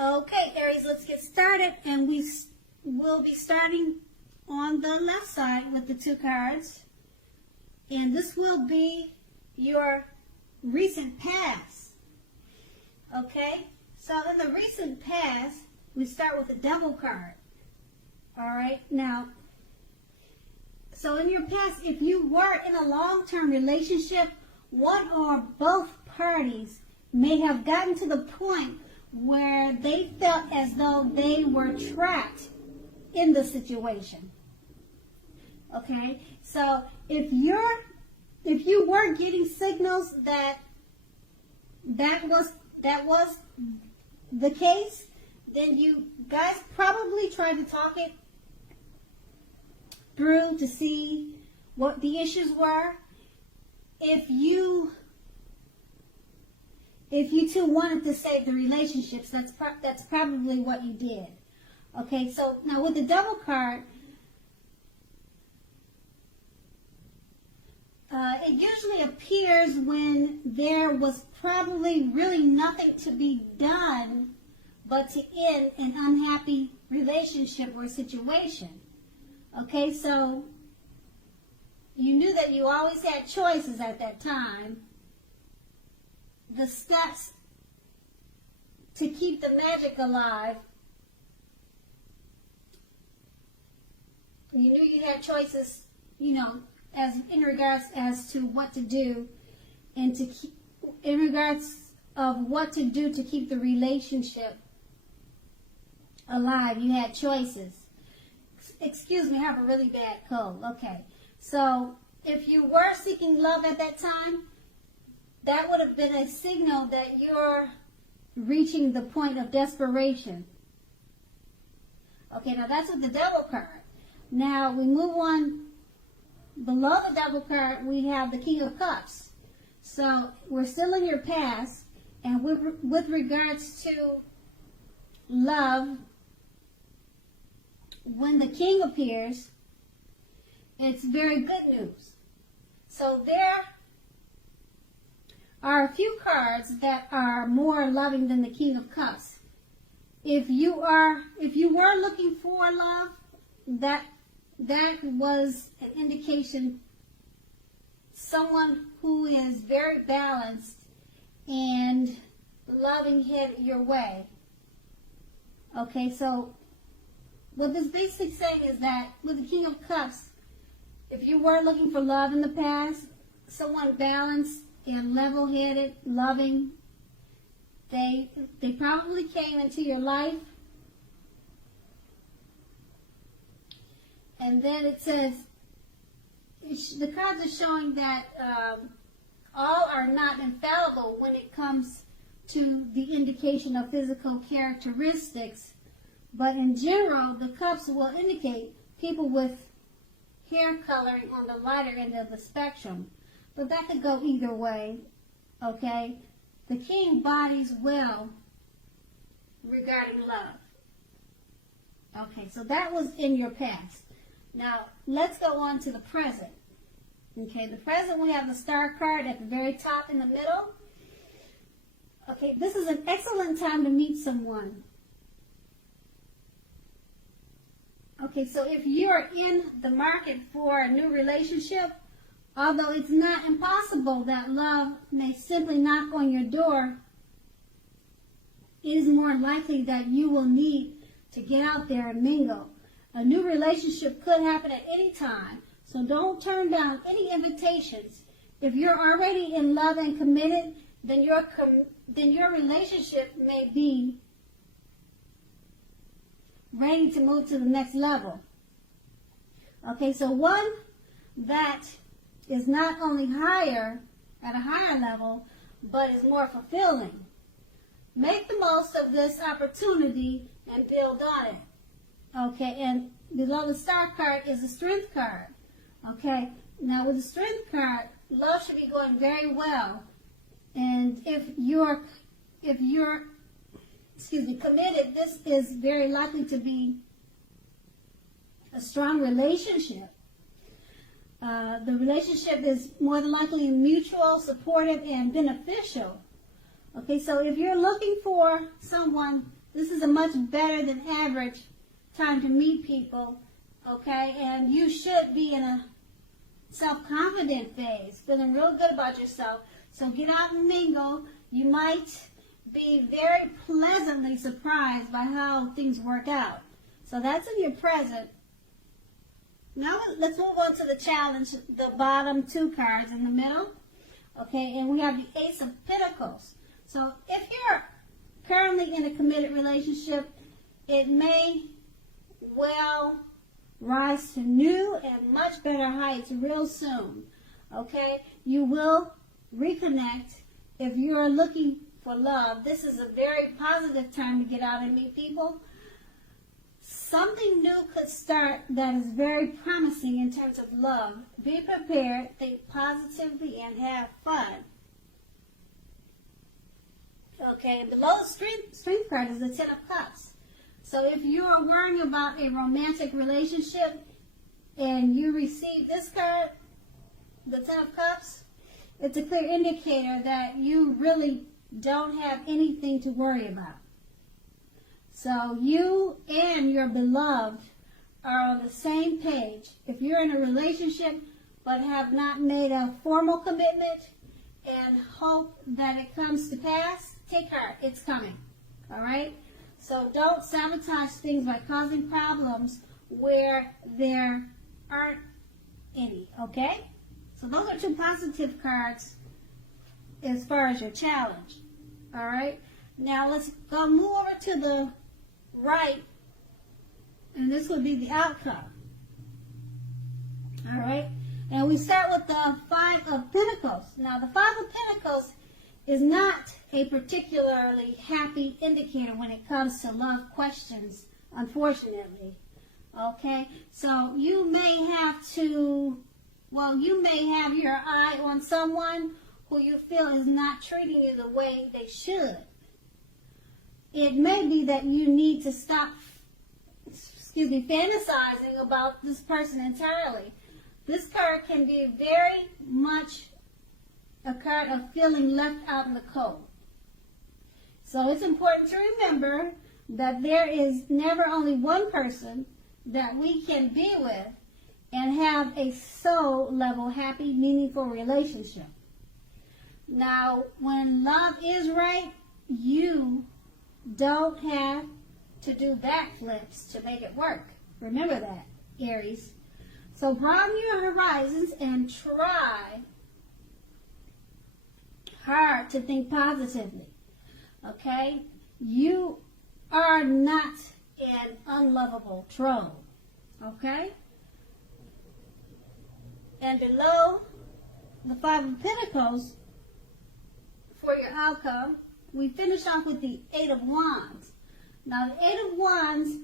Okay, Aries, let's get started, and we will be starting on the left side with the two cards, and this will be your recent past. Okay, so in the recent past, we start with the Devil card. All right, now, so in your past, if you were in a long-term relationship, one or both parties may have gotten to the point where they felt as though they were trapped in the situation. Okay, so if you were getting signals that was the case, then you guys probably tried to talk it through to see what the issues were. If you two wanted to save the relationships, that's probably what you did. Okay, so now with the Devil card, it usually appears when there was probably really nothing to be done but to end an unhappy relationship or situation. Okay, so you knew that you always had choices at that time. The steps to keep the magic alive, you knew you had choices, as in regards as to what to do, and to keep, in regards of what to do to keep the relationship alive. You had choices. Excuse me, I have a really bad cold. Okay, so if you were seeking love at that time, that would have been a signal that you're reaching the point of desperation. Okay, now that's with the Devil card. Now we move on. Below the Devil card, we have the King of Cups. So we're still in your past, and with regards to love, when the King appears, it's very good news. So there are a few cards that are more loving than the King of Cups. If you were looking for love, that was an indication someone who is very balanced and loving head your way. Okay, so what this basically saying is that with the King of Cups, if you were looking for love in the past, someone balanced and level-headed, loving, they probably came into your life. And then it says, the cards are showing that all are not infallible when it comes to the indication of physical characteristics. But in general, the cups will indicate people with hair coloring on the lighter end of the spectrum. But that could go either way, okay? The King bodies well regarding love. Okay, so that was in your past. Now, let's go on to the present. Okay, the present, we have the Star card at the very top in the middle. Okay, this is an excellent time to meet someone. Okay, so if you're in the market for a new relationship, although it's not impossible that love may simply knock on your door, it is more likely that you will need to get out there and mingle. A new relationship could happen at any time, so don't turn down any invitations. If you're already in love and committed, then your relationship may be ready to move to the next level. Okay, so one that is not only higher, at a higher level, but is more fulfilling. Make the most of this opportunity and build on it. Okay, and below the Star card is the Strength card. Okay, now with the Strength card, love should be going very well. And if you're committed, this is very likely to be a strong relationship. The relationship is more than likely mutual, supportive, and beneficial. Okay, so if you're looking for someone This is a much better than average time to meet people, okay? And you should be in a self-confident phase, feeling real good about yourself. So get out and mingle. You might be very pleasantly surprised by how things work out. So that's in your present. Now let's move on to the challenge, the bottom two cards in the middle. Okay, and we have the Ace of Pentacles. So if you're currently in a committed relationship, it may well rise to new and much better heights real soon. Okay, you will reconnect if you're looking for love. This is a very positive time to get out and meet people. Something new could start that is very promising in terms of love. Be prepared, think positively, and have fun. Okay, below the strength card is the Ten of Cups. So if you are worrying about a romantic relationship and you receive this card, the Ten of Cups, it's a clear indicator that you really don't have anything to worry about. So you and your beloved are on the same page. If you're in a relationship but have not made a formal commitment and hope that it comes to pass, take heart. It's coming. All right? So don't sabotage things by causing problems where there aren't any. Okay? So those are two positive cards as far as your challenge. All right? Now let's go move over to the right, and this would be the outcome. All right? And we start with the Five of Pentacles. Now, the Five of Pentacles is not a particularly happy indicator when it comes to love questions, unfortunately. Okay? So you may have to, you may have your eye on someone who you feel is not treating you the way they should. It may be that you need to stop, fantasizing about this person entirely. This card can be very much a card of feeling left out in the cold. So it's important to remember that there is never only one person that we can be with and have a soul level, happy, meaningful relationship. Now, when love is right, you don't have to do backflips to make it work. Remember that, Aries. So broaden your horizons and try hard to think positively. Okay? You are not an unlovable troll. Okay? And below the Five of Pentacles, for your outcome, we finish off with the Eight of Wands. Now, the Eight of Wands,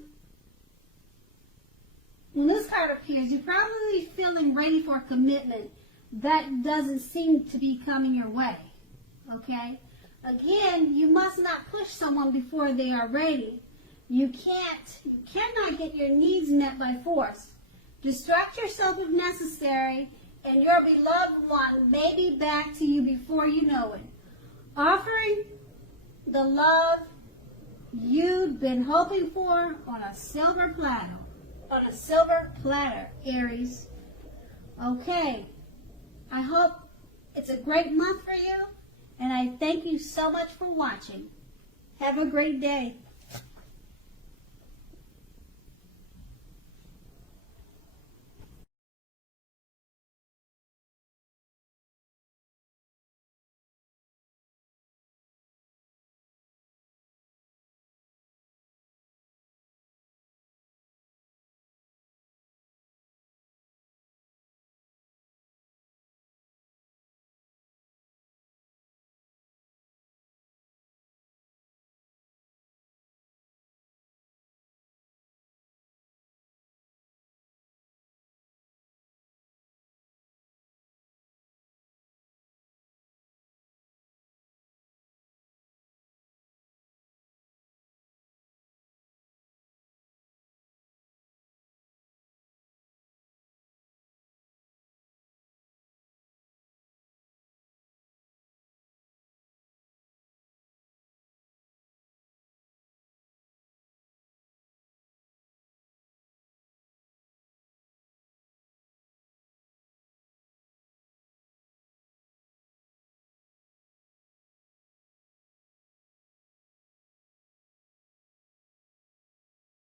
when this card appears, you're probably feeling ready for a commitment that doesn't seem to be coming your way. Okay? Again, you must not push someone before they are ready. You cannot get your needs met by force. Distract yourself if necessary, and your beloved one may be back to you before you know it. Offering the love you've been hoping for on a silver platter. On a silver platter, Aries. Okay. I hope it's a great month for you, and I thank you so much for watching. Have a great day.